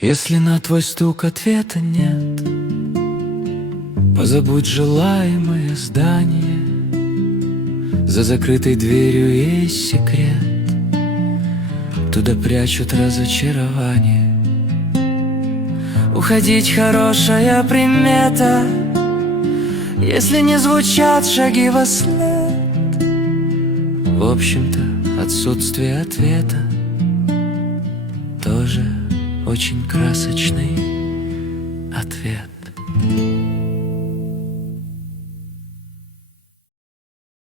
Если на твой стук ответа нет, позабудь желаемое здание. За закрытой дверью есть секрет, туда прячут разочарование. Уходить хорошая примета, если не звучат шаги во след. В общем-то, отсутствие ответа тоже очень красочный ответ.